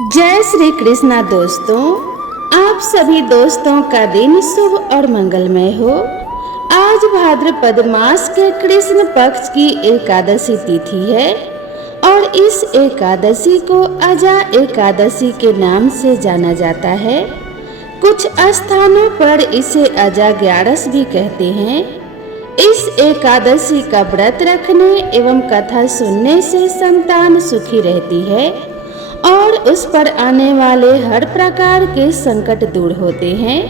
जय श्री कृष्णा दोस्तों। आप सभी दोस्तों का दिन शुभ और मंगलमय हो। आज भाद्रपद मास के कृष्ण पक्ष की एकादशी तिथि है और इस एकादशी को अजा एकादशी के नाम से जाना जाता है। कुछ स्थानों पर इसे अजा ग्यारस भी कहते हैं। इस एकादशी का व्रत रखने एवं कथा सुनने से संतान सुखी रहती है और उस पर आने वाले हर प्रकार के संकट दूर होते हैं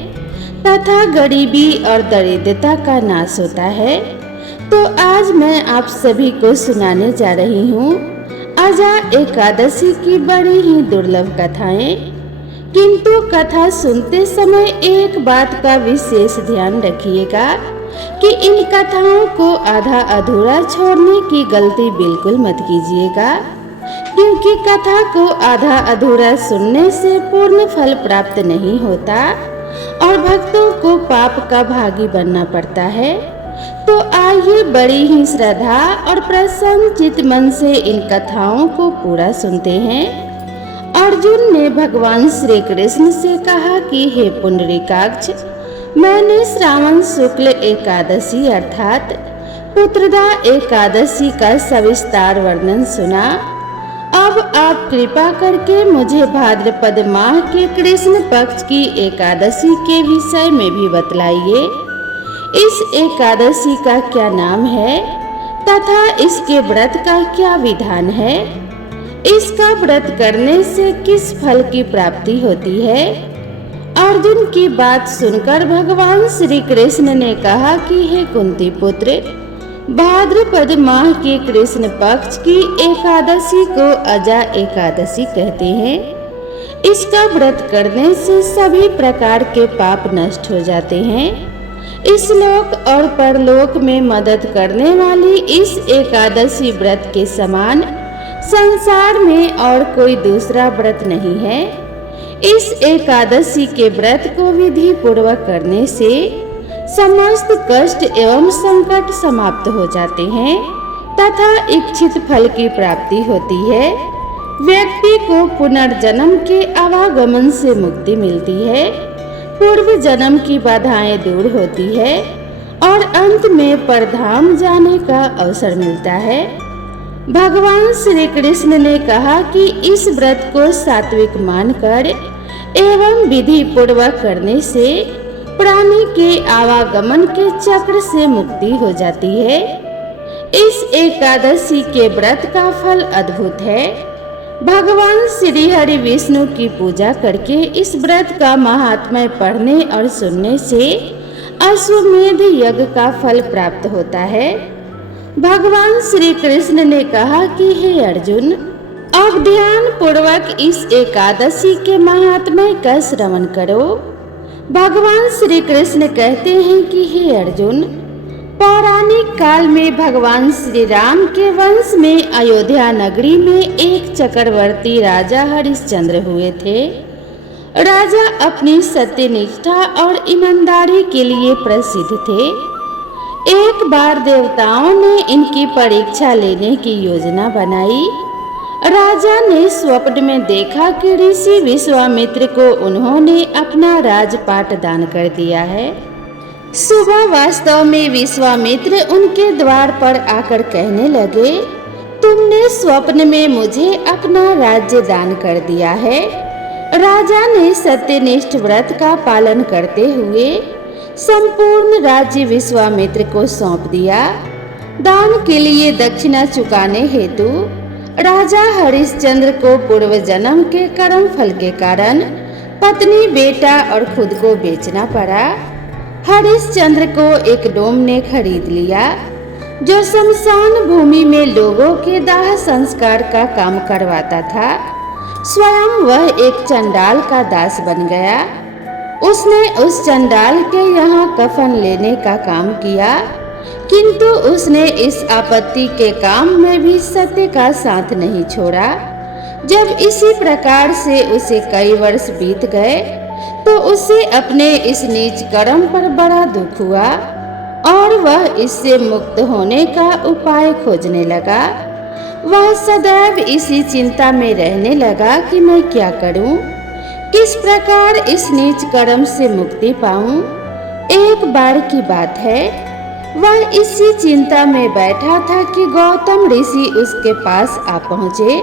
तथा गरीबी और दरिद्रता का नाश होता है। तो आज मैं आप सभी को सुनाने जा रही हूँ अजा एकादशी की बड़ी ही दुर्लभ कथाएं। किंतु कथा सुनते समय एक बात का विशेष ध्यान रखिएगा कि इन कथाओं को आधा अधूरा छोड़ने की गलती बिल्कुल मत कीजिएगा, क्योंकि कथा को आधा अधूरा सुनने से पूर्ण फल प्राप्त नहीं होता और भक्तों को पाप का भागी बनना पड़ता है। तो आइए बड़ी ही श्रद्धा और प्रसन्न चित्त मन से इन कथाओं को पूरा सुनते हैं। अर्जुन ने भगवान श्री कृष्ण से कहा कि हे पुंडरीकाक्ष, मैंने श्रावण शुक्ल एकादशी अर्थात पुत्रदा एकादशी का सविस्तार वर्णन सुना। अब आप कृपा करके मुझे भाद्रपद माह के कृष्ण पक्ष की एकादशी के विषय में भी बतलाइए। इस एकादशी का क्या नाम है तथा इसके व्रत का क्या विधान है? इसका व्रत करने से किस फल की प्राप्ति होती है? अर्जुन की बात सुनकर भगवान श्री कृष्ण ने कहा कि हे कुंती पुत्र, भाद्रपद माह के कृष्ण पक्ष की एकादशी को अजा एकादशी कहते हैं। इसका व्रत करने से सभी प्रकार के पाप नष्ट हो जाते हैं। इस लोक और परलोक में मदद करने वाली इस एकादशी व्रत के समान संसार में और कोई दूसरा व्रत नहीं है। इस एकादशी के व्रत को विधि पूर्वक करने से समस्त कष्ट एवं संकट समाप्त हो जाते हैं तथा इच्छित फल की प्राप्ति होती है। व्यक्ति को पुनर्जन्म के आवागमन से मुक्ति मिलती है, पूर्व जन्म की बाधाएं दूर होती है और अंत में परधाम जाने का अवसर मिलता है। भगवान श्री कृष्ण ने कहा कि इस व्रत को सात्विक मानकर एवं विधि पूर्वक करने से प्राणी के आवागमन के चक्र से मुक्ति हो जाती है। इस एकादशी के व्रत का फल अद्भुत है। भगवान श्री हरि विष्णु की पूजा करके इस व्रत का महात्म्य पढ़ने और सुनने से अश्वमेध यज्ञ का फल प्राप्त होता है। भगवान श्री कृष्ण ने कहा कि हे अर्जुन, अब ध्यान पूर्वक इस एकादशी के महात्म्य का श्रवण करो। भगवान श्री कृष्ण कहते हैं कि हे अर्जुन, पौराणिक काल में भगवान श्री राम के वंश में अयोध्या नगरी में एक चक्रवर्ती राजा हरिश्चंद्र हुए थे। राजा अपनी सत्यनिष्ठा और ईमानदारी के लिए प्रसिद्ध थे। एक बार देवताओं ने इनकी परीक्षा लेने की योजना बनाई। राजा ने स्वप्न में देखा कि ऋषि विश्वामित्र को उन्होंने अपना राजपाट दान कर दिया है। सुबह वास्तव में विश्वामित्र उनके द्वार पर आकर कहने लगे, तुमने स्वप्न में मुझे अपना राज्य दान कर दिया है। राजा ने सत्यनिष्ठ व्रत का पालन करते हुए संपूर्ण राज्य विश्वामित्र को सौंप दिया। दान के लिए दक्षिणा चुकाने हेतु राजा हरिश्चंद्र को पूर्व जन्म के कर्म फल के कारण पत्नी, बेटा और खुद को बेचना पड़ा। हरिश्चंद्र को एक डोम ने खरीद लिया जो शमशान भूमि में लोगों के दाह संस्कार का काम करवाता था। स्वयं वह एक चंडाल का दास बन गया। उसने उस चंडाल के यहाँ कफन लेने का काम किया, किंतु उसने इस आपत्ति के काम में भी सत्य का साथ नहीं छोड़ा। जब इसी प्रकार से उसे कई वर्ष बीत गए तो उसे अपने इस नीच कर्म पर बड़ा दुख हुआ और वह इससे मुक्त होने का उपाय खोजने लगा। वह सदैव इसी चिंता में रहने लगा कि मैं क्या करूं, किस प्रकार इस नीच कर्म से मुक्ति पाऊं। एक बार की बात है, वह इसी चिंता में बैठा था कि गौतम ऋषि उसके पास आ पहुंचे।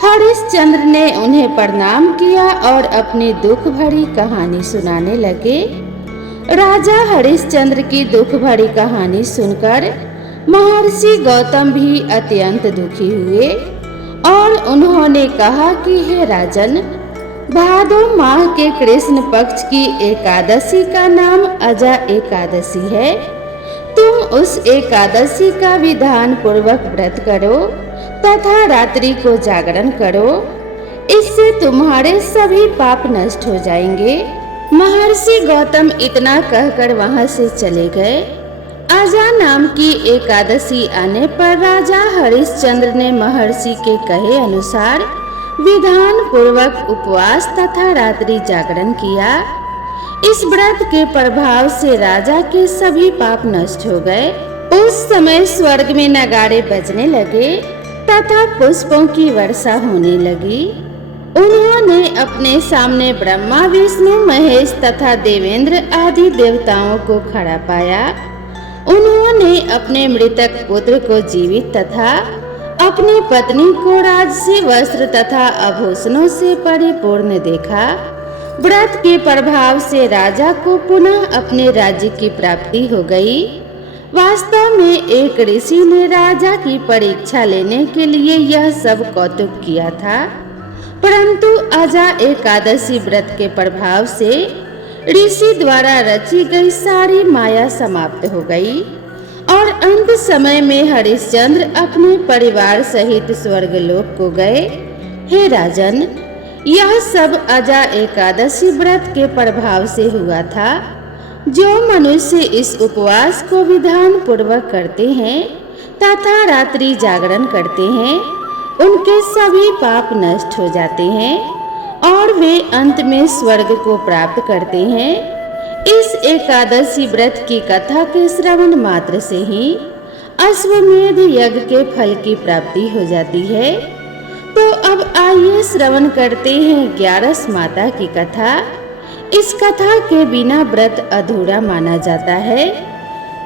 हरिश्चंद्र ने उन्हें प्रणाम किया और अपनी दुख भरी कहानी सुनाने लगे। राजा हरिश्चंद्र की दुख भरी कहानी सुनकर महर्षि गौतम भी अत्यंत दुखी हुए और उन्होंने कहा कि हे राजन, भादो माह के कृष्ण पक्ष की एकादशी का नाम अजा एकादशी है। तुम उस एकादशी का विधान पूर्वक व्रत करो तथा रात्रि को जागरण करो, इससे तुम्हारे सभी पाप नष्ट हो जाएंगे। महर्षि गौतम इतना कहकर वहां से चले गए। अजा नाम की एकादशी आने पर राजा हरिश्चंद्र ने महर्षि के कहे अनुसार विधान पूर्वक उपवास तथा रात्रि जागरण किया। इस व्रत के प्रभाव से राजा के सभी पाप नष्ट हो गए। उस समय स्वर्ग में नगाड़े बजने लगे तथा पुष्पों की वर्षा होने लगी। उन्होंने अपने सामने ब्रह्मा, विष्णु, महेश तथा देवेंद्र आदि देवताओं को खड़ा पाया। उन्होंने अपने मृतक पुत्र को जीवित तथा अपनी पत्नी को राजसी वस्त्र तथा आभूषणों से परिपूर्ण देखा। व्रत के प्रभाव से राजा को पुनः अपने राज्य की प्राप्ति हो गई। वास्तव में एक ऋषि ने राजा की परीक्षा लेने के लिए यह सब कौतुक किया था, परंतु अजा एकादशी व्रत के प्रभाव से ऋषि द्वारा रची गई सारी माया समाप्त हो गई और अंत समय में हरिश्चंद्र अपने परिवार सहित स्वर्गलोक को गए। हे राजन, यह सब अजा एकादशी व्रत के प्रभाव से हुआ था। जो मनुष्य इस उपवास को विधान पूर्वक करते हैं तथा रात्रि जागरण करते हैं, उनके सभी पाप नष्ट हो जाते हैं और वे अंत में स्वर्ग को प्राप्त करते हैं। इस एकादशी व्रत की कथा के श्रवण मात्र से ही अश्वमेध यज्ञ के फल की प्राप्ति हो जाती है। तो अब आइए श्रवण करते हैं 11 माता की कथा। इस कथा के बिना व्रत अधूरा माना जाता है।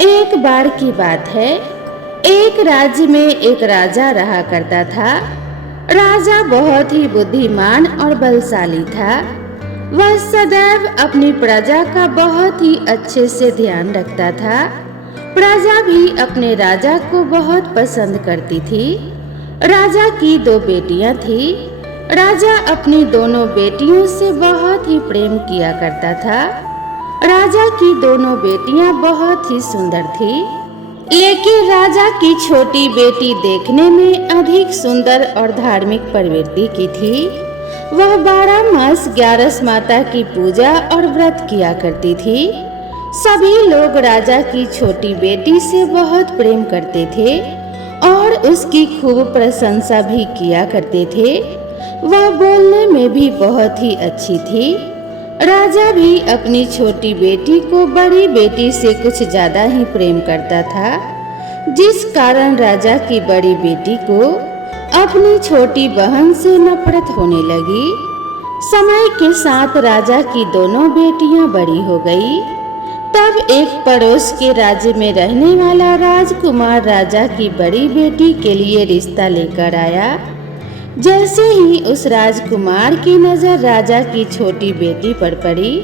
एक बार की बात है, एक राज्य में एक राजा रहा करता था। राजा बहुत ही बुद्धिमान और बलशाली था। वह सदैव अपनी प्रजा का बहुत ही अच्छे से ध्यान रखता था। प्रजा भी अपने राजा को बहुत पसंद करती थी। राजा की 2 बेटियां थी। राजा अपनी दोनों बेटियों से बहुत ही प्रेम किया करता था। राजा की दोनों बेटियां बहुत ही सुंदर थी, लेकिन राजा की छोटी बेटी देखने में अधिक सुंदर और धार्मिक प्रवृत्ति की थी। वह 12 मास 11 माता की पूजा और व्रत किया करती थी। सभी लोग राजा की छोटी बेटी से बहुत प्रेम करते थे और उसकी खूब प्रशंसा भी किया करते थे। वह बोलने में भी बहुत ही अच्छी थी। राजा भी अपनी छोटी बेटी को बड़ी बेटी से कुछ ज्यादा ही प्रेम करता था, जिस कारण राजा की बड़ी बेटी को अपनी छोटी बहन से नफरत होने लगी। समय के साथ राजा की दोनों बेटियां बड़ी हो गई। तब एक पड़ोस के राज्य में रहने वाला राजकुमार राजा की बड़ी बेटी के लिए रिश्ता लेकर आया। जैसे ही उस राजकुमार की नजर राजा की छोटी बेटी पर पड़ी,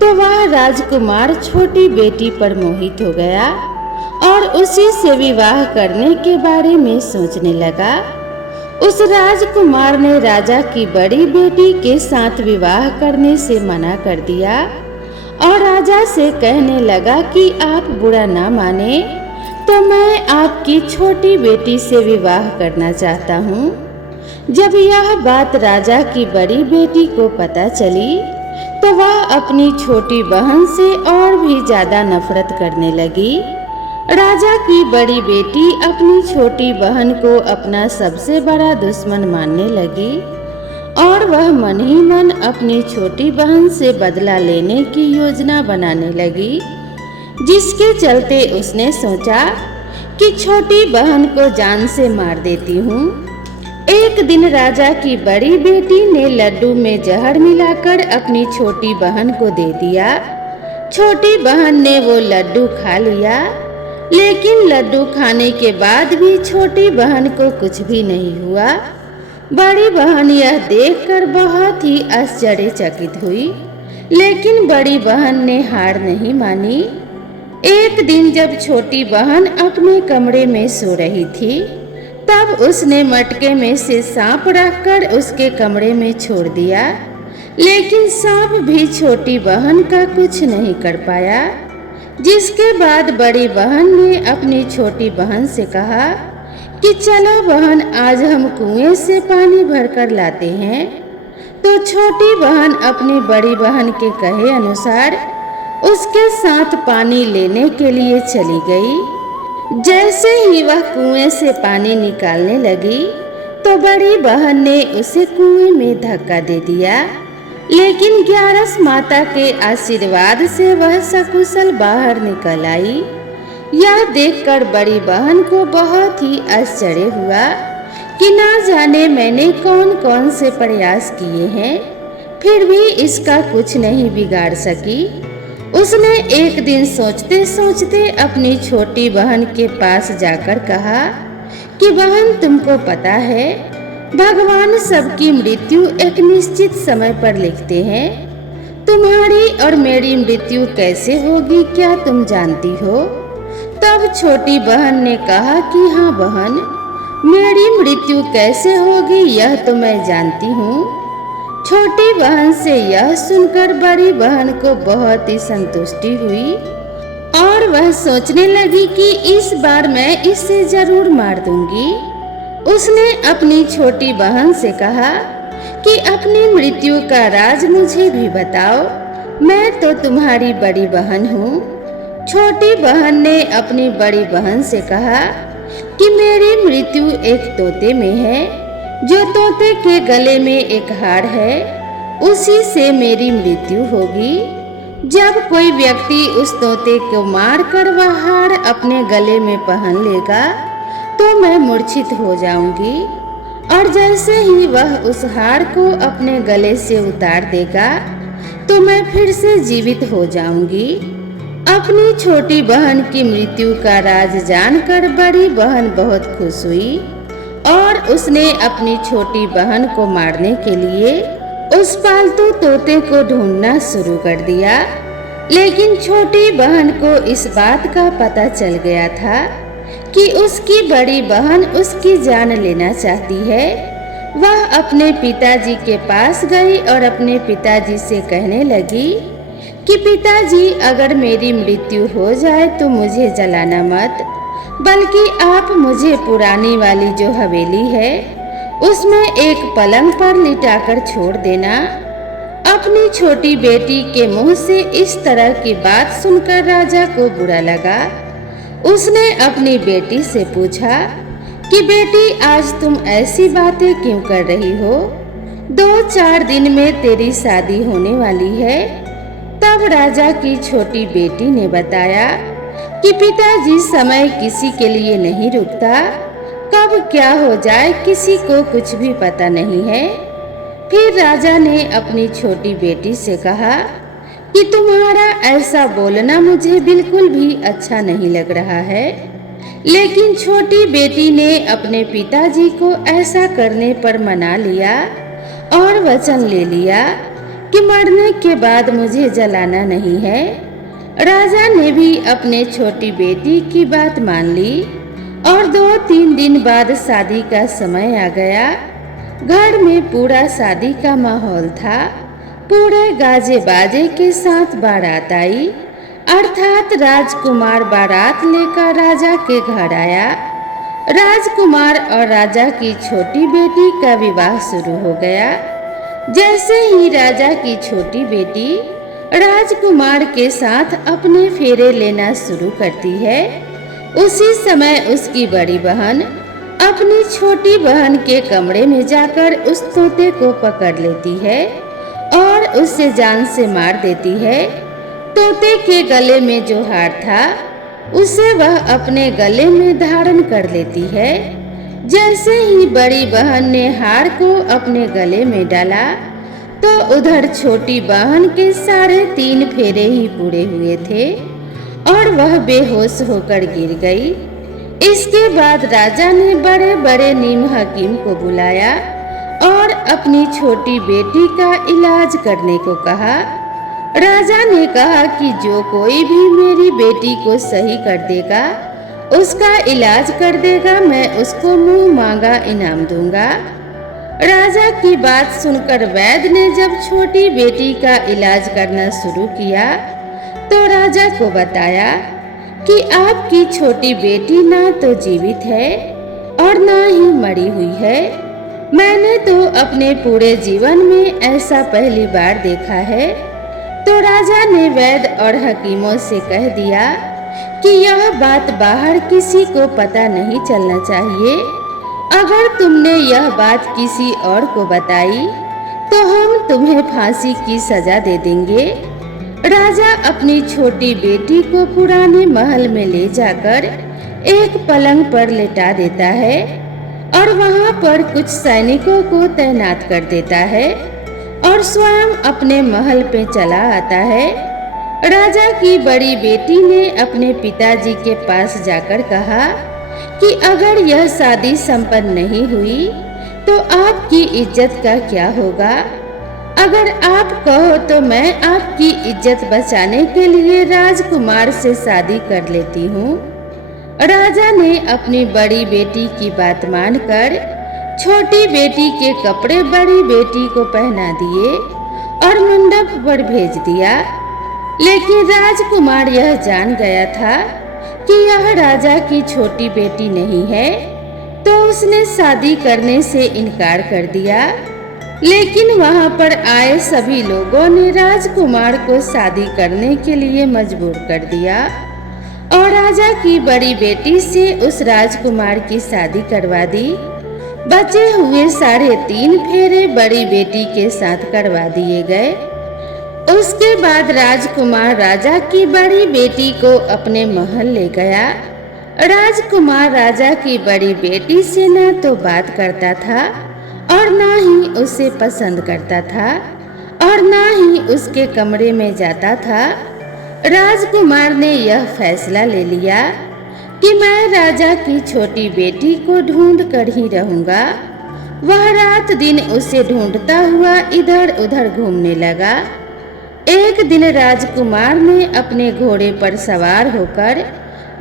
तो वह राजकुमार छोटी बेटी पर मोहित हो गया और उसी से विवाह करने के बारे में सोचने लगा। उस राजकुमार ने राजा की बड़ी बेटी के साथ विवाह करने से मना कर दिया और राजा से कहने लगा कि आप बुरा ना माने तो मैं आपकी छोटी बेटी से विवाह करना चाहता हूँ। जब यह बात राजा की बड़ी बेटी को पता चली, तो वह अपनी छोटी बहन से और भी ज्यादा नफरत करने लगी। राजा की बड़ी बेटी अपनी छोटी बहन को अपना सबसे बड़ा दुश्मन मानने लगी और वह मन ही मन अपनी छोटी बहन से बदला लेने की योजना बनाने लगी, जिसके चलते उसने सोचा कि छोटी बहन को जान से मार देती हूँ। एक दिन राजा की बड़ी बेटी ने लड्डू में जहर मिलाकर अपनी छोटी बहन को दे दिया। छोटी बहन ने वो लड्डू खा लिया, लेकिन लड्डू खाने के बाद भी छोटी बहन को कुछ भी नहीं हुआ। बड़ी बहन यह देखकर बहुत ही आश्चर्यचकित हुई, लेकिन बड़ी बहन ने हार नहीं मानी। एक दिन जब छोटी बहन अपने कमरे में सो रही थी, तब उसने मटके में से सांप रखकर उसके कमरे में छोड़ दिया, लेकिन सांप भी छोटी बहन का कुछ नहीं कर पाया। जिसके बाद बड़ी बहन ने अपनी छोटी बहन से कहा कि चलो बहन, आज हम कुएं से पानी भरकर लाते हैं। तो छोटी बहन अपनी बड़ी बहन के कहे अनुसार उसके साथ पानी लेने के लिए चली गई। जैसे ही वह कुएं से पानी निकालने लगी तो बड़ी बहन ने उसे कुएं में धक्का दे दिया, लेकिन ग्यारस माता के आशीर्वाद से वह सकुशल बाहर निकल आई। यह देखकर बड़ी बहन को बहुत ही आश्चर्य हुआ कि ना जाने मैंने कौन कौन से प्रयास किए हैं, फिर भी इसका कुछ नहीं बिगाड़ सकी। उसने एक दिन सोचते सोचते अपनी छोटी बहन के पास जाकर कहा कि बहन, तुमको पता है भगवान सबकी मृत्यु एक निश्चित समय पर लिखते हैं। तुम्हारी और मेरी मृत्यु कैसे होगी क्या तुम जानती हो? तब छोटी बहन ने कहा कि हाँ बहन, मेरी मृत्यु कैसे होगी यह तो मैं जानती हूँ। छोटी बहन से यह सुनकर बड़ी बहन को बहुत ही संतुष्टि हुई और वह सोचने लगी कि इस बार मैं इसे जरूर मार दूंगी। उसने अपनी छोटी बहन से कहा कि अपनी मृत्यु का राज मुझे भी बताओ, मैं तो तुम्हारी बड़ी बहन हूँ। छोटी बहन ने अपनी बड़ी बहन से कहा कि मेरी मृत्यु एक तोते में है। जो तोते के गले में एक हार है, उसी से मेरी मृत्यु होगी। जब कोई व्यक्ति उस तोते को मारकर वह हार अपने गले में पहन लेगा तो मैं मूर्छित हो जाऊंगी, और जैसे ही वह उस हार को अपने गले से उतार देगा तो मैं फिर से जीवित हो जाऊंगी। अपनी छोटी बहन की मृत्यु का राज जानकर बड़ी बहन बहुत खुश हुई और उसने अपनी छोटी बहन को मारने के लिए उस पालतू तोते को ढूंढना शुरू कर दिया। लेकिन छोटी बहन को इस बात का पता चल गया था कि उसकी बड़ी बहन उसकी जान लेना चाहती है। वह अपने पिताजी के पास गई और अपने पिताजी से कहने लगी कि पिताजी, अगर मेरी मृत्यु हो जाए तो मुझे जलाना मत, बल्कि आप मुझे पुरानी वाली जो हवेली है उसमें एक पलंग पर लिटाकर छोड़ देना। अपनी छोटी बेटी के मुंह से इस तरह की बात सुनकर राजा को बुरा लगा। उसने अपनी बेटी से पूछा कि बेटी, आज तुम ऐसी बातें क्यों कर रही हो? 2-4 दिन में तेरी शादी होने वाली है। तब राजा की छोटी बेटी ने बताया कि पिताजी, समय किसी के लिए नहीं रुकता, कब क्या हो जाए किसी को कुछ भी पता नहीं है। फिर राजा ने अपनी छोटी बेटी से कहा कि तुम्हारा ऐसा बोलना मुझे बिल्कुल भी अच्छा नहीं लग रहा है। लेकिन छोटी बेटी ने अपने पिताजी को ऐसा करने पर मना लिया और वचन ले लिया कि मरने के बाद मुझे जलाना नहीं है। राजा ने भी अपने छोटी बेटी की बात मान ली और 2-3 दिन बाद शादी का समय आ गया। घर में पूरा शादी का माहौल था। पूरे गाजे बाजे के साथ बारात आई, अर्थात राजकुमार बारात लेकर राजा के घर आया। राजकुमार और राजा की छोटी बेटी का विवाह शुरू हो गया। जैसे ही राजा की छोटी बेटी राजकुमार के साथ अपने फेरे लेना शुरू करती है, उसी समय उसकी बड़ी बहन अपनी छोटी बहन के कमरे में जाकर उस तोते को पकड़ लेती है और उसे जान से मार देती है। तोते के गले में जो हार था उसे वह अपने गले में धारण कर लेती है। जैसे ही बड़ी बहन ने हार को अपने गले में डाला तो उधर छोटी बहन के 3.5 फेरे ही पूरे हुए थे और वह बेहोश होकर गिर गई। इसके बाद राजा ने बड़े बड़े नीम हकीम को बुलाया और अपनी छोटी बेटी का इलाज करने को कहा। राजा ने कहा कि जो कोई भी मेरी बेटी को सही कर देगा, उसका इलाज कर देगा, मैं उसको मुंह मांगा इनाम दूंगा। राजा की बात सुनकर वैद्य ने जब छोटी बेटी का इलाज करना शुरू किया तो राजा को बताया कि आपकी छोटी बेटी ना तो जीवित है और ना ही मरी हुई है। मैंने तो अपने पूरे जीवन में ऐसा पहली बार देखा है। तो राजा ने वैद्य और हकीमों से कह दिया कि यह बात बाहर किसी को पता नहीं चलना चाहिए। अगर तुमने यह बात किसी और को बताई तो हम तुम्हें फांसी की सजा दे देंगे। राजा अपनी छोटी बेटी को पुराने महल में ले जाकर एक पलंग पर लेटा देता है और वहां पर कुछ सैनिकों को तैनात कर देता है और स्वयं अपने महल पे चला आता है। राजा की बड़ी बेटी ने अपने पिताजी के पास जाकर कहा कि अगर यह शादी संपन्न नहीं हुई तो आपकी इज्जत का क्या होगा। अगर आप कहो तो मैं आपकी इज्जत बचाने के लिए राजकुमार से शादी कर लेती हूँ। राजा ने अपनी बड़ी बेटी की बात मानकर छोटी बेटी के कपड़े बड़ी बेटी को पहना दिए और मंडप पर भेज दिया। लेकिन राजकुमार यह जान गया था कि यह राजा की छोटी बेटी नहीं है, तो उसने शादी करने से इनकार कर दिया। लेकिन वहां पर आए सभी लोगों ने राजकुमार को शादी करने के लिए मजबूर कर दिया और राजा की बड़ी बेटी से उस राजकुमार की शादी करवा दी। बचे हुए 3.5 फेरे बड़ी बेटी के साथ करवा दिए गए। उसके बाद राजकुमार राजा की बड़ी बेटी को अपने महल ले गया। राजकुमार राजा की बड़ी बेटी से न तो बात करता था और ना ही उसे पसंद करता था और ना ही उसके कमरे में जाता था। राजकुमार ने यह फैसला ले लिया कि मैं राजा की छोटी बेटी को ढूंढ कर ही रहूंगा। वह रात दिन उसे ढूंढता हुआ इधर उधर घूमने लगा। एक दिन राजकुमार ने अपने घोड़े पर सवार होकर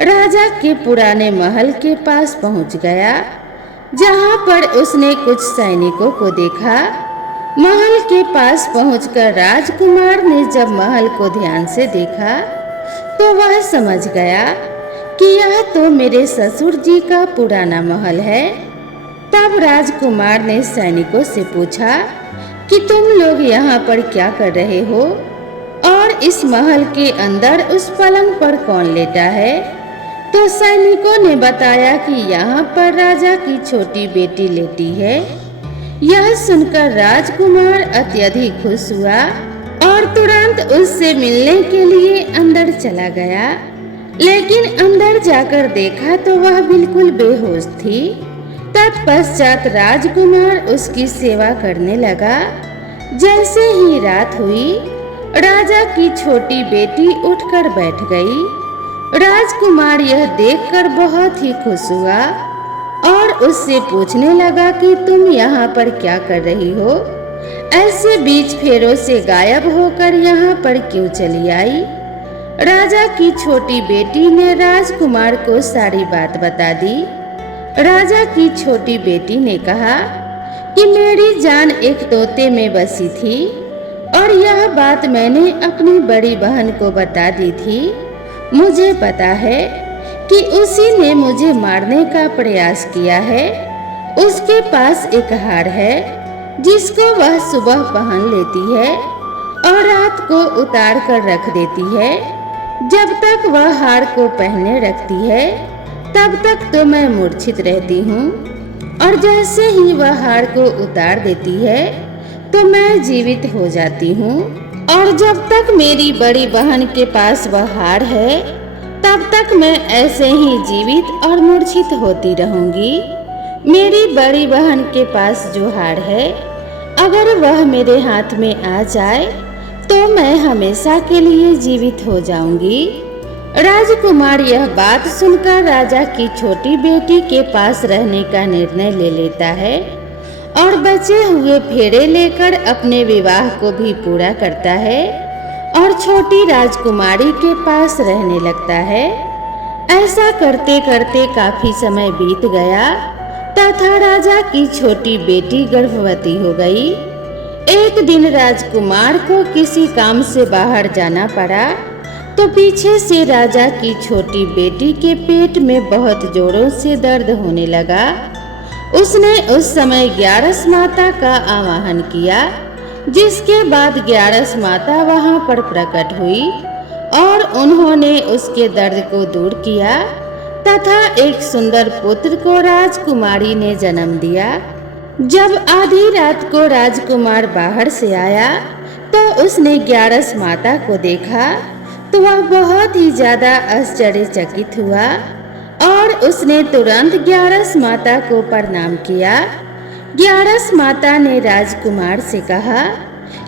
राजा के पुराने महल के पास पहुंच गया, जहां पर उसने कुछ सैनिकों को देखा। महल के पास पहुंचकर राजकुमार ने जब महल को ध्यान से देखा तो वह समझ गया कि यह तो मेरे ससुर जी का पुराना महल है। तब राजकुमार ने सैनिकों से पूछा कि तुम लोग यहाँ पर क्या कर रहे हो और इस महल के अंदर उस पलंग पर कौन लेटा है। तो सैनिकों ने बताया कि यहाँ पर राजा की छोटी बेटी लेटी है। यह सुनकर राजकुमार अत्यधिक खुश हुआ और तुरंत उससे मिलने के लिए अंदर चला गया। लेकिन अंदर जाकर देखा तो वह बिल्कुल बेहोश थी। तत्पश्चात राजकुमार उसकी सेवा करने लगा। जैसे ही रात हुई, राजा की छोटी बेटी उठकर बैठ गई। राजकुमार यह देखकर बहुत ही खुश हुआ और उससे पूछने लगा कि तुम यहाँ पर क्या कर रही हो, ऐसे बीच फेरों से गायब होकर यहाँ पर क्यों चली आई। राजा की छोटी बेटी ने राजकुमार को सारी बात बता दी। राजा की छोटी बेटी ने कहा कि मेरी जान एक तोते में बसी थी और यह बात मैंने अपनी बड़ी बहन को बता दी थी। मुझे पता है कि उसी ने मुझे मारने का प्रयास किया है। उसके पास एक हार है जिसको वह सुबह पहन लेती है और रात को उतार कर रख देती है। जब तक वह हार को पहने रखती है तब तक तो मैं मूर्छित रहती हूँ और जैसे ही वह हार को उतार देती है तो मैं जीवित हो जाती हूँ। और जब तक मेरी बड़ी बहन के पास वह हार है तब तक मैं ऐसे ही जीवित और मूर्छित होती रहूंगी। मेरी बड़ी बहन के पास जो हार है, अगर वह मेरे हाथ में आ जाए तो मैं हमेशा के लिए जीवित हो जाऊंगी। राजकुमार यह बात सुनकर राजा की छोटी बेटी के पास रहने का निर्णय ले लेता है और बचे हुए फेरे लेकर अपने विवाह को भी पूरा करता है और छोटी राजकुमारी के पास रहने लगता है। ऐसा करते करते काफी समय बीत गया तथा राजा की छोटी बेटी गर्भवती हो गई। एक दिन राजकुमार को किसी काम से बाहर जाना पड़ा तो पीछे से राजा की छोटी बेटी के पेट में बहुत जोरों से दर्द होने लगा। उसने उस समय ग्यारस माता का आवाहन किया, जिसके बाद ग्यारस माता वहां पर प्रकट हुई और उन्होंने उसके दर्द को दूर किया तथा एक सुंदर पुत्र को राजकुमारी ने जन्म दिया। जब आधी रात को राजकुमार बाहर से आया तो उसने ग्यारस माता को देखा तो वह बहुत ही ज्यादा आश्चर्यचकित हुआ और उसने तुरंत ग्यारस माता को प्रणाम किया। ग्यारस माता ने राजकुमार से कहा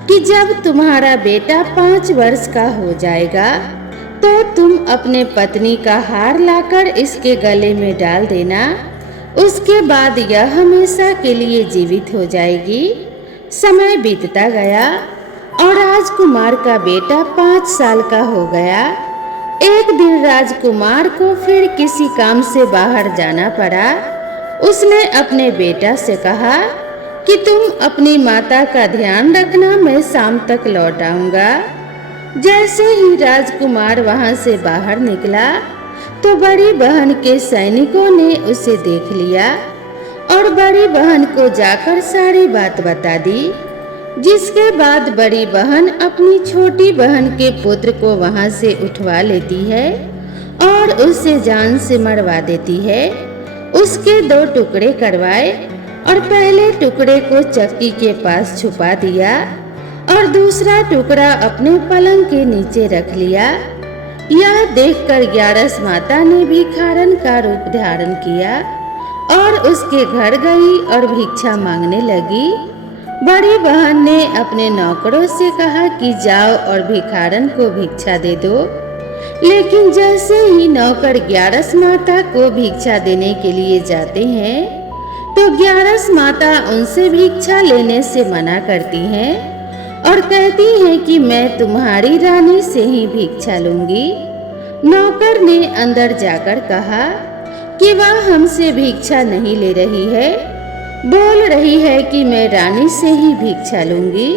कि जब तुम्हारा बेटा 5 वर्ष का हो जाएगा तो तुम अपने पत्नी का हार लाकर इसके गले में डाल देना। उसके बाद यह हमेशा के लिए जीवित हो जाएगी। समय बीतता गया और राजकुमार का बेटा 5 साल का हो गया। एक दिन राजकुमार को फिर किसी काम से बाहर जाना पड़ा। उसने अपने बेटा से कहा कि तुम अपनी माता का ध्यान रखना, मैं शाम तक लौट आऊंगा। जैसे ही राजकुमार वहां से बाहर निकला तो बड़ी बहन के सैनिकों ने उसे देख लिया और बड़ी बहन को जाकर सारी बात बता दी। जिसके बाद बड़ी बहन अपनी छोटी बहन के पुत्र को वहां से उठवा लेती है और उससे जान से मरवा देती है। उसके 2 टुकड़े करवाए और पहले टुकड़े को चक्की के पास छुपा दिया और दूसरा टुकड़ा अपने पलंग के नीचे रख लिया। यह देखकर ग्यारस माता ने भिखारन का रूप धारण किया और उसके घर गई और भिक्षा मांगने लगी। बड़ी बहन ने अपने नौकरों से कहा कि जाओ और भिखारन को भिक्षा दे दो, लेकिन जैसे ही नौकर ग्यारस माता को भिक्षा देने के लिए जाते हैं तो ग्यारस माता उनसे भिक्षा लेने से मना करती हैं और कहती हैं कि मैं तुम्हारी रानी से ही भिक्षा लूंगी। नौकर ने अंदर जाकर कहा कि वह हमसे भिक्षा नहीं ले रही है, बोल रही है कि मैं रानी से ही भिक्षा लूंगी।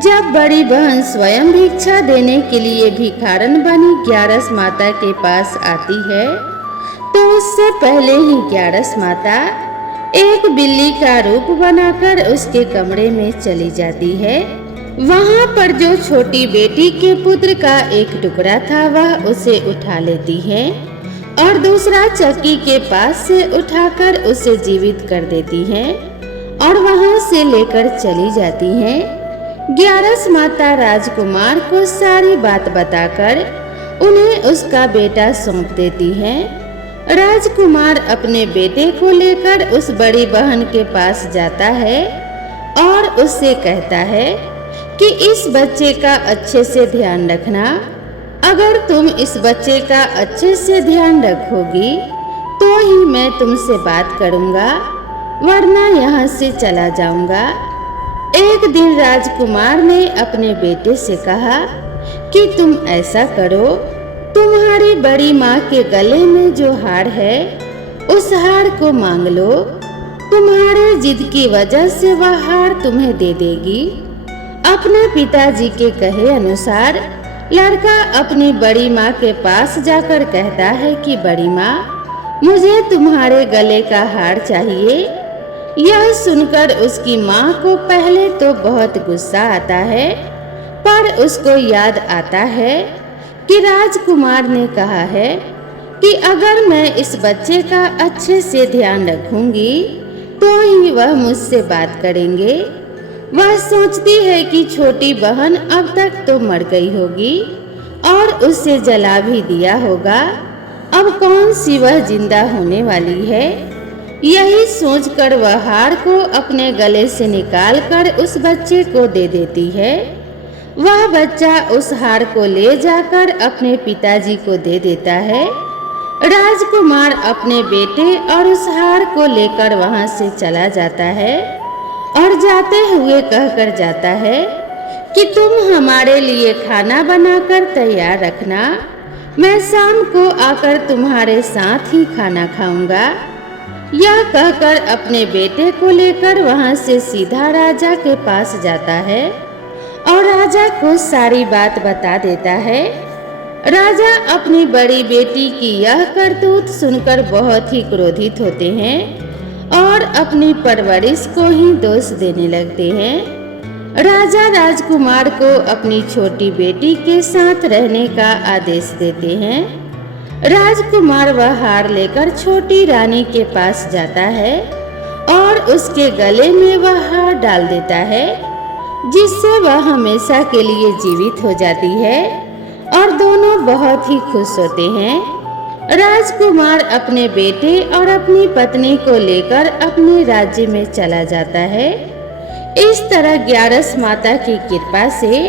जब बड़ी बहन स्वयं भिक्षा देने के लिए भिखारन बनी ग्यारस माता के पास आती है तो उससे पहले ही ग्यारस माता एक बिल्ली का रूप बनाकर उसके कमरे में चली जाती है। वहां पर जो छोटी बेटी के पुत्र का एक टुकड़ा था वह उसे उठा लेती है और दूसरा चक्की के पास से उठाकर उसे जीवित कर देती हैं और वहां से लेकर चली जाती हैं। ग्यारस माता राजकुमार को सारी बात बताकर उन्हें उसका बेटा सौंप देती हैं। राजकुमार अपने बेटे को लेकर उस बड़ी बहन के पास जाता है और उससे कहता है कि इस बच्चे का अच्छे से ध्यान रखना। अगर तुम इस बच्चे का अच्छे से ध्यान रखोगी तो ही मैं तुमसे बात करूंगा, वरना यहाँ से चला जाऊंगा। एक दिन राजकुमार ने अपने बेटे से कहा कि तुम ऐसा करो, तुम्हारी बड़ी माँ के गले में जो हार है उस हार को मांग लो। तुम्हारे जिद की वजह से वह हार तुम्हें दे देगी। अपने पिताजी के कहे अनुसार लड़का अपनी बड़ी माँ के पास जाकर कहता है कि बड़ी माँ, मुझे तुम्हारे गले का हार चाहिए। यह सुनकर उसकी माँ को पहले तो बहुत गुस्सा आता है, पर उसको याद आता है कि राजकुमार ने कहा है कि अगर मैं इस बच्चे का अच्छे से ध्यान रखूंगी तो ही वह मुझसे बात करेंगे। वह सोचती है कि छोटी बहन अब तक तो मर गई होगी और उसे जला भी दिया होगा, अब कौन सी वह जिंदा होने वाली है। यही सोचकर वह हार को अपने गले से निकालकर उस बच्चे को दे देती है। वह बच्चा उस हार को ले जाकर अपने पिताजी को दे देता है। राजकुमार अपने बेटे और उस हार को लेकर वहां से चला जाता है और जाते हुए कहकर जाता है कि तुम हमारे लिए खाना बनाकर तैयार रखना, मैं शाम को आकर तुम्हारे साथ ही खाना खाऊंगा। यह कहकर अपने बेटे को लेकर वहां से सीधा राजा के पास जाता है और राजा को सारी बात बता देता है। राजा अपनी बड़ी बेटी की यह करतूत सुनकर बहुत ही क्रोधित होते हैं और अपनी परवरिश को ही दोष देने लगते हैं। राजा राजकुमार को अपनी छोटी बेटी के साथ रहने का आदेश देते हैं। राजकुमार वह हार लेकर छोटी रानी के पास जाता है और उसके गले में वह हार डाल देता है, जिससे वह हमेशा के लिए जीवित हो जाती है और दोनों बहुत ही खुश होते हैं। राजकुमार अपने बेटे और अपनी पत्नी को लेकर अपने राज्य में चला जाता है। इस तरह ग्यारस माता की कृपा से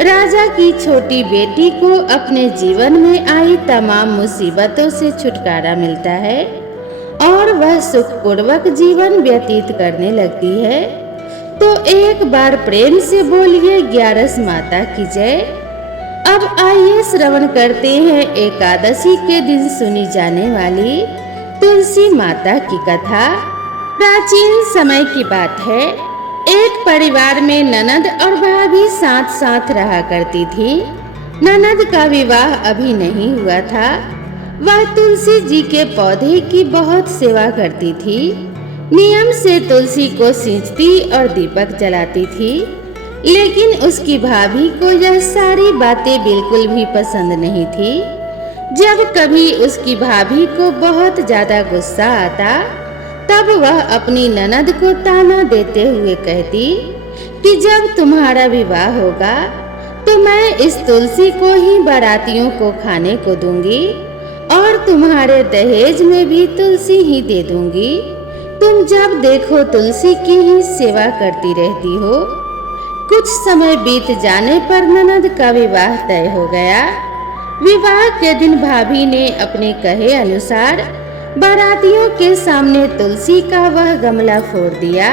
राजा की छोटी बेटी को अपने जीवन में आई तमाम मुसीबतों से छुटकारा मिलता है और वह सुखपूर्वक जीवन व्यतीत करने लगती है। तो एक बार प्रेम से बोलिए ग्यारस माता की जय। अब आइए श्रवण करते हैं एकादशी के दिन सुनी जाने वाली तुलसी माता की कथा। प्राचीन समय की बात है, एक परिवार में ननद और भाभी साथ साथ रहा करती थी। ननद का विवाह अभी नहीं हुआ था। वह तुलसी जी के पौधे की बहुत सेवा करती थी। नियम से तुलसी को सींचती और दीपक जलाती थी, लेकिन उसकी भाभी को यह सारी बातें बिल्कुल भी पसंद नहीं थी। जब कभी उसकी भाभी को बहुत ज्यादा गुस्सा आता, तब वह अपनी ननद को ताना देते हुए कहती कि जब तुम्हारा विवाह होगा तो मैं इस तुलसी को ही बारातियों को खाने को दूंगी और तुम्हारे दहेज में भी तुलसी ही दे दूंगी। तुम जब देखो तुलसी की ही सेवा करती रहती हो। कुछ समय बीत जाने पर ननद का विवाह तय हो गया। विवाह के दिन भाभी ने अपने कहे अनुसार बारातियों के सामने तुलसी का वह गमला फोड़ दिया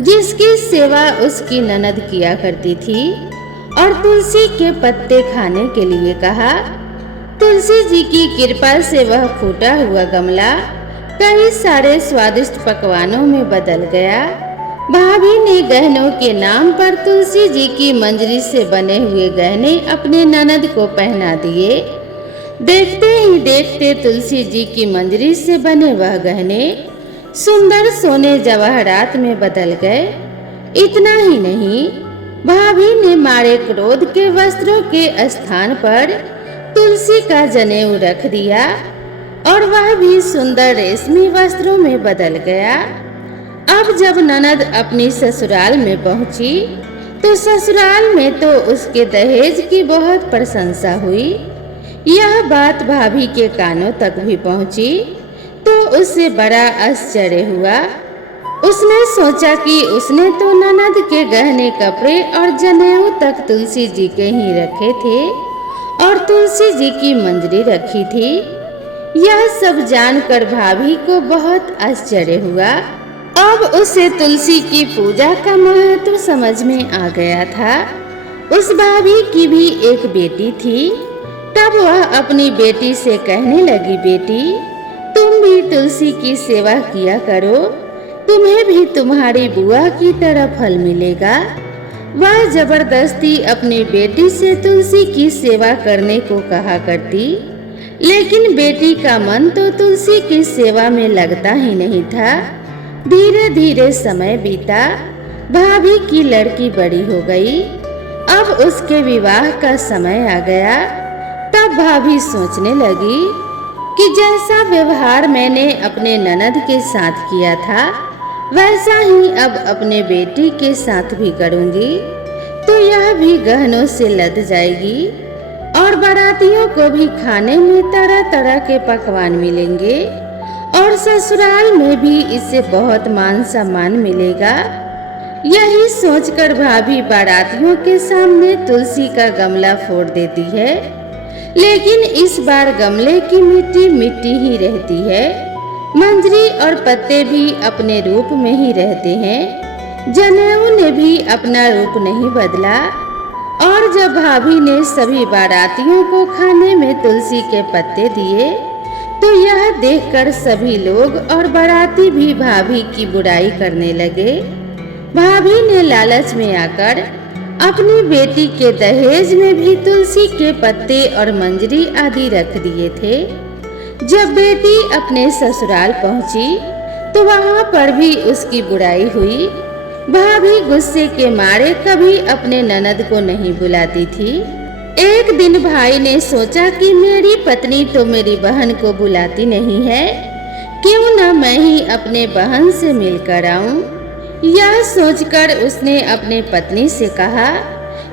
जिसकी सेवा उसकी ननद किया करती थी और तुलसी के पत्ते खाने के लिए कहा। तुलसी जी की कृपा से वह फूटा हुआ गमला कई सारे स्वादिष्ट पकवानों में बदल गया। भाभी ने गहनों के नाम पर तुलसी जी की मंजरी से बने हुए गहने अपने ननद को पहना दिए। देखते ही देखते तुलसी जी की मंजरी से बने वह गहने सुंदर सोने जवाहरात में बदल गए। इतना ही नहीं, भाभी ने मारे क्रोध के वस्त्रों के स्थान पर तुलसी का जनेऊ रख दिया और वह भी सुंदर रेशमी वस्त्रों में बदल गया। अब जब ननद अपनी ससुराल में पहुंची तो ससुराल में तो उसके दहेज की बहुत प्रशंसा हुई। यह बात भाभी के कानों तक भी पहुंची तो उससे बड़ा आश्चर्य हुआ। उसने सोचा कि उसने तो ननद के गहने कपड़े और जनेऊ तक तुलसी जी के ही रखे थे और तुलसी जी की मंजरी रखी थी। यह सब जानकर भाभी को बहुत आश्चर्य हुआ। अब उसे तुलसी की पूजा का महत्व समझ में आ गया था। उस भाभी की भी एक बेटी थी। तब वह अपनी बेटी से कहने लगी, बेटी तुम भी तुलसी की सेवा किया करो, तुम्हें भी तुम्हारी बुआ की तरह फल मिलेगा। वह जबरदस्ती अपनी बेटी से तुलसी की सेवा करने को कहा करती, लेकिन बेटी का मन तो तुलसी की सेवा में लगता ही नहीं था। धीरे धीरे समय बीता, भाभी की लड़की बड़ी हो गई। अब उसके विवाह का समय आ गया। तब भाभी सोचने लगी कि जैसा व्यवहार मैंने अपने ननद के साथ किया था वैसा ही अब अपने बेटी के साथ भी करूंगी, तो यह भी गहनों से लद जाएगी और और बारातियों को भी खाने में तरह तरह के पकवान मिलेंगे और ससुराल में भी इससे बहुत मान सम्मान मिलेगा। यही सोचकर भाभी बारातियों के सामने तुलसी का गमला फोड़ देती है, लेकिन इस बार गमले की मिट्टी मिट्टी ही रहती है। मंजरी और पत्ते भी अपने रूप में ही रहते हैं। जनेऊ ने भी अपना रूप नहीं बदला। और जब भाभी ने सभी बारातियों को खाने में तुलसी के पत्ते दिए तो यह देखकर सभी लोग और बाराती भी भाभी की बुराई करने लगे। भाभी ने लालच में आकर अपनी बेटी के दहेज में भी तुलसी के पत्ते और मंजरी आदि रख दिए थे। जब बेटी अपने ससुराल पहुंची तो वहां पर भी उसकी बुराई हुई। भाभी गुस्से के मारे कभी अपने ननद को नहीं बुलाती थी। एक दिन भाई ने सोचा कि मेरी पत्नी तो मेरी बहन को बुलाती नहीं है, क्यों न मैं ही अपने बहन से मिलकर आऊं। यह सोचकर उसने अपने पत्नी से कहा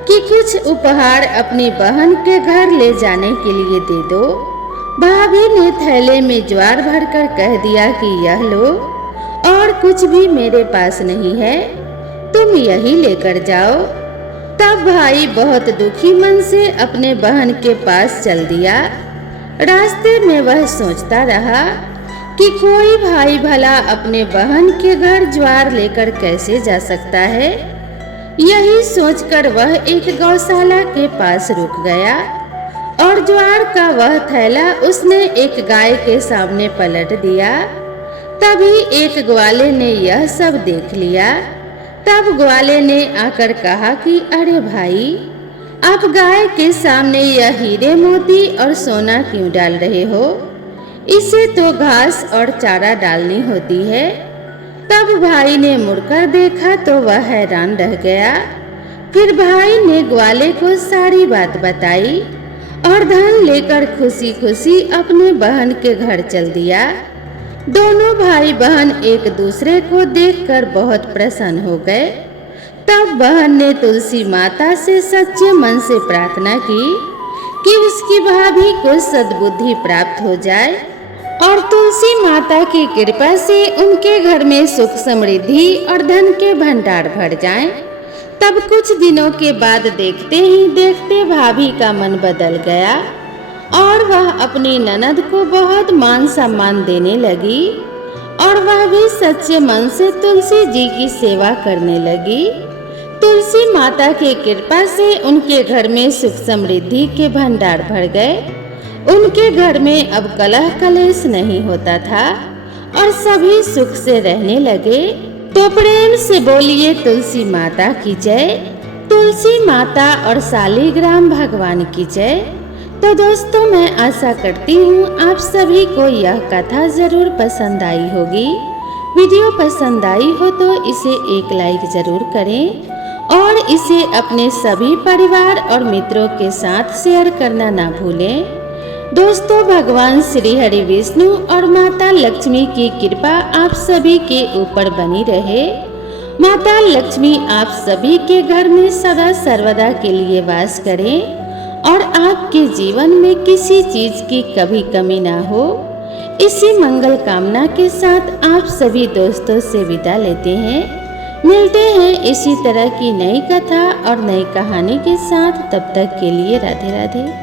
कि कुछ उपहार अपनी बहन के घर ले जाने के लिए दे दो। भाभी ने थैले में ज्वार भरकर कह दिया कि यह लो, और कुछ भी मेरे पास नहीं है, तुम यही लेकर जाओ। तब भाई बहुत दुखी मन से अपने बहन के पास चल दिया। रास्ते में वह सोचता रहा कि कोई भाई भला अपने बहन के घर ज्वार लेकर कैसे जा सकता है। यही सोचकर वह एक गौशाला के पास रुक गया और ज्वार का वह थैला उसने एक गाय के सामने पलट दिया। तभी एक ग्वाले ने यह सब देख लिया। तब ग्वाले ने आकर कहा कि अरे भाई, आप गाय के सामने यह हीरे मोती और सोना क्यों डाल रहे हो? इसे तो घास और चारा डालनी होती है। तब भाई ने मुड़कर देखा तो वह हैरान रह गया। फिर भाई ने ग्वाले को सारी बात बताई और धन लेकर खुशी खुशी अपने बहन के घर चल दिया। दोनों भाई बहन एक दूसरे को देखकर बहुत प्रसन्न हो गए। तब बहन ने तुलसी माता से सच्चे मन से प्रार्थना की कि उसकी भाभी को सद्बुद्धि प्राप्त हो जाए और तुलसी माता की कृपा से उनके घर में सुख समृद्धि और धन के भंडार भर जाएं। तब कुछ दिनों के बाद देखते ही देखते भाभी का मन बदल गया और वह अपनी ननद को बहुत मान सम्मान देने लगी और वह भी सच्चे मन से तुलसी जी की सेवा करने लगी। तुलसी माता की कृपा से उनके घर में सुख समृद्धि के भंडार भर गए। उनके घर में अब कलह कलेश नहीं होता था और सभी सुख से रहने लगे। तो प्रेम से बोलिए तुलसी माता की जय, तुलसी माता और शालिग्राम भगवान की जय। तो दोस्तों, मैं आशा करती हूँ आप सभी को यह कथा जरूर पसंद आई होगी। वीडियो पसंद आई हो तो इसे एक लाइक जरूर करें और इसे अपने सभी परिवार और मित्रों के साथ शेयर करना ना भूलें। दोस्तों, भगवान श्री हरि विष्णु और माता लक्ष्मी की कृपा आप सभी के ऊपर बनी रहे। माता लक्ष्मी आप सभी के घर में सदा सर्वदा के लिए वास करें और आपके जीवन में किसी चीज की कभी कमी ना हो। इसी मंगल कामना के साथ आप सभी दोस्तों से विदा लेते हैं। मिलते हैं इसी तरह की नई कथा और नई कहानी के साथ। तब तक के लिए राधे राधे।